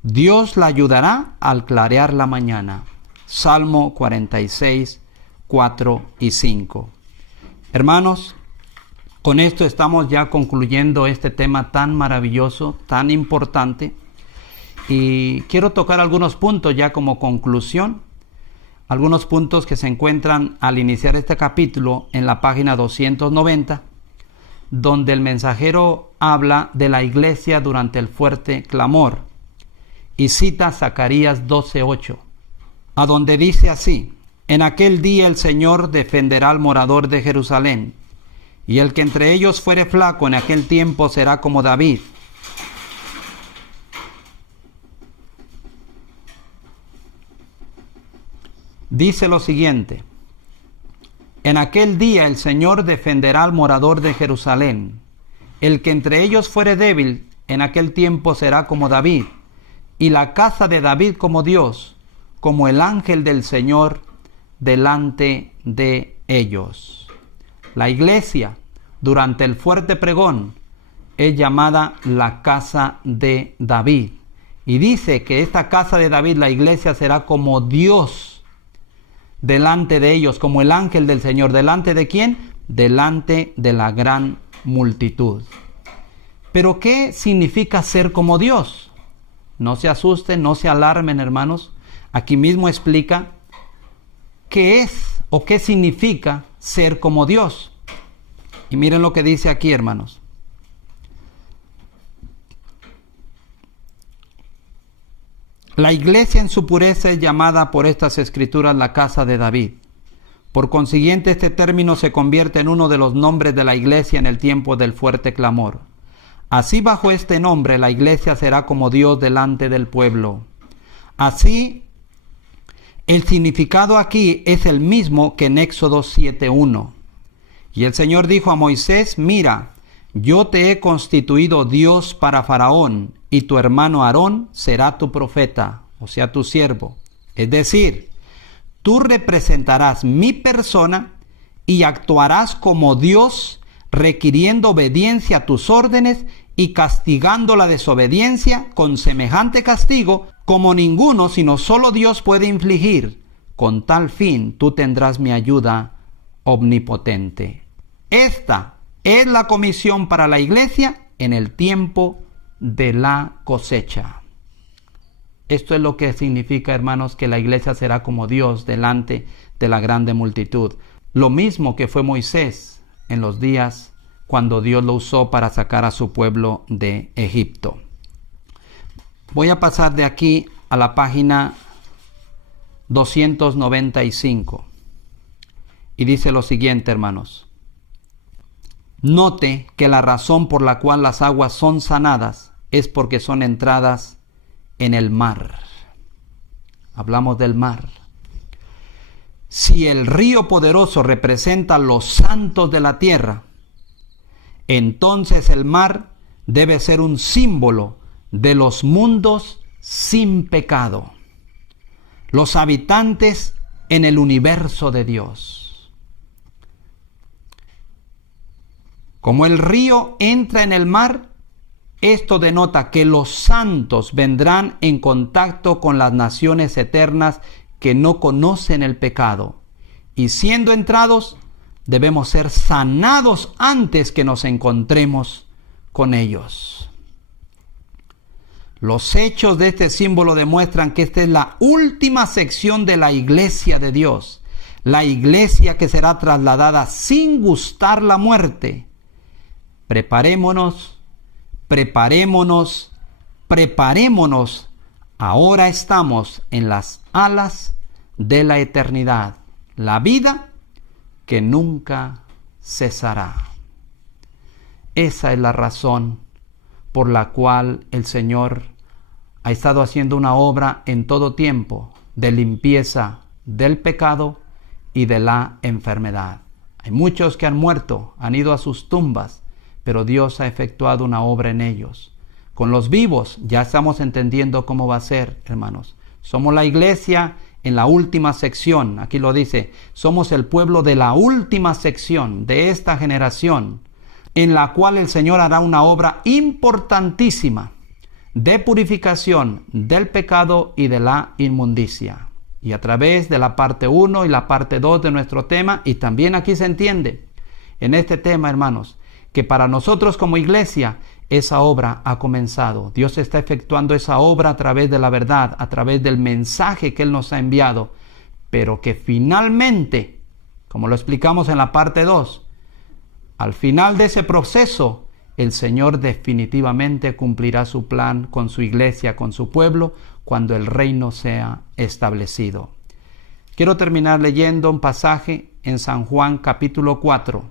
Dios la ayudará al clarear la mañana. Salmo 46, 4 y 5. Hermanos, con esto estamos ya concluyendo este tema tan maravilloso, tan importante. Y quiero tocar algunos puntos ya como conclusión. Algunos puntos que se encuentran al iniciar este capítulo en la página 290, donde el mensajero habla de la iglesia durante el fuerte clamor. Y cita Zacarías 12:8, a donde dice así: en aquel día el Señor defenderá al morador de Jerusalén, y el que entre ellos fuere flaco en aquel tiempo será como David. Dice lo siguiente: en aquel día el Señor defenderá al morador de Jerusalén. El que entre ellos fuere débil en aquel tiempo será como David, y la casa de David como Dios, como el ángel del Señor delante de ellos. La iglesia durante el fuerte pregón es llamada la casa de David. Y dice que esta casa de David, la iglesia, será como Dios delante de ellos, como el ángel del Señor. ¿Delante de quién? Delante de la gran multitud. ¿Pero qué significa ser como Dios? No se asusten, no se alarmen, hermanos. Aquí mismo explica qué es o qué significa ser como Dios. Y miren lo que dice aquí, hermanos. La iglesia en su pureza es llamada por estas escrituras la casa de David. Por consiguiente, este término se convierte en uno de los nombres de la iglesia en el tiempo del fuerte clamor. Así, bajo este nombre, la iglesia será como Dios delante del pueblo. Así, el significado aquí es el mismo que en Éxodo 7:1. Y el Señor dijo a Moisés: mira, yo te he constituido Dios para Faraón, y tu hermano Aarón será tu profeta, o sea, tu siervo. Es decir, tú representarás mi persona y actuarás como Dios, requiriendo obediencia a tus órdenes y castigando la desobediencia con semejante castigo como ninguno sino solo Dios puede infligir. Con tal fin tú tendrás mi ayuda omnipotente. Esta es la comisión para la iglesia en el tiempo de la cosecha. Esto es lo que significa, hermanos, que la iglesia será como Dios delante de la grande multitud. Lo mismo que fue Moisés en los días cuando Dios lo usó para sacar a su pueblo de Egipto. Voy a pasar de aquí a la página 295. Y dice lo siguiente, hermanos. Note que la razón por la cual las aguas son sanadas es porque son entradas en el mar. Hablamos del mar. Si el río poderoso representa los santos de la tierra, entonces el mar debe ser un símbolo de los mundos sin pecado, los habitantes en el universo de Dios. Como el río entra en el mar, Esto denota que los santos vendrán en contacto con las naciones eternas que no conocen el pecado. Y siendo entrados, debemos ser sanados antes que nos encontremos con ellos. Los hechos de este símbolo demuestran que esta es la última sección de la iglesia de Dios. La iglesia que será trasladada sin gustar la muerte. Preparémonos. Ahora estamos en las alas de la eternidad. La vida que nunca cesará. Esa es la razón por la cual el Señor ha estado haciendo una obra en todo tiempo de limpieza del pecado y de la enfermedad. Hay muchos que han muerto, han ido a sus tumbas, pero Dios ha efectuado una obra en ellos. Con los vivos ya estamos entendiendo cómo va a ser, hermanos. Somos la iglesia en la última sección, aquí lo dice, somos el pueblo de la última sección de esta generación, en la cual el Señor hará una obra importantísima de purificación del pecado y de la inmundicia. Y a través de la parte 1 y la parte 2 de nuestro tema, y también aquí se entiende en este tema, hermanos, que para nosotros como iglesia esa obra ha comenzado. Dios está efectuando esa obra a través de la verdad, a través del mensaje que Él nos ha enviado, pero que finalmente, como lo explicamos en la parte 2, al final de ese proceso, el Señor definitivamente cumplirá su plan con su iglesia, con su pueblo, cuando el reino sea establecido. Quiero terminar leyendo un pasaje en San Juan capítulo 4.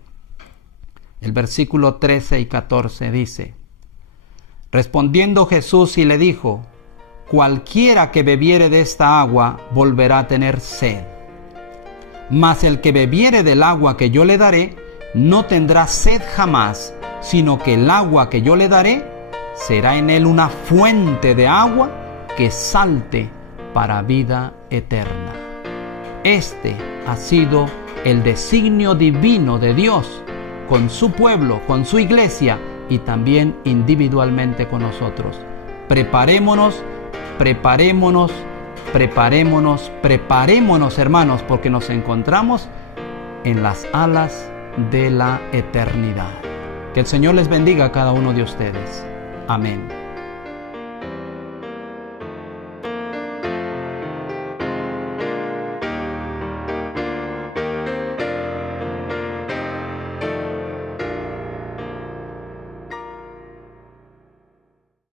El versículo 13 y 14 dice: respondiendo Jesús y le dijo: cualquiera que bebiere de esta agua volverá a tener sed. Mas el que bebiere del agua que yo le daré no tendrá sed jamás, sino que el agua que yo le daré será en él una fuente de agua que salte para vida eterna. Este ha sido el designio divino de Dios con su pueblo, con su iglesia y también individualmente con nosotros. Preparémonos, hermanos, porque nos encontramos en las alas de la eternidad. Que el Señor les bendiga a cada uno de ustedes. Amén.